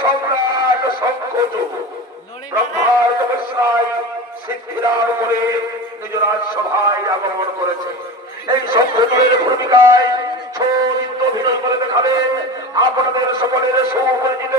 সম্রাট শঙ্খচূড় ব্রহ্মার তপস্যায় সিদ্ধিলাভ করে নিজ রাজসভায় আগমন করেছে। এই শঙ্খচূড়ের ভূমিকায় ছবিত্র অভিনয় করে দেখাবেন আপনাদের সকলের সুপরিচিত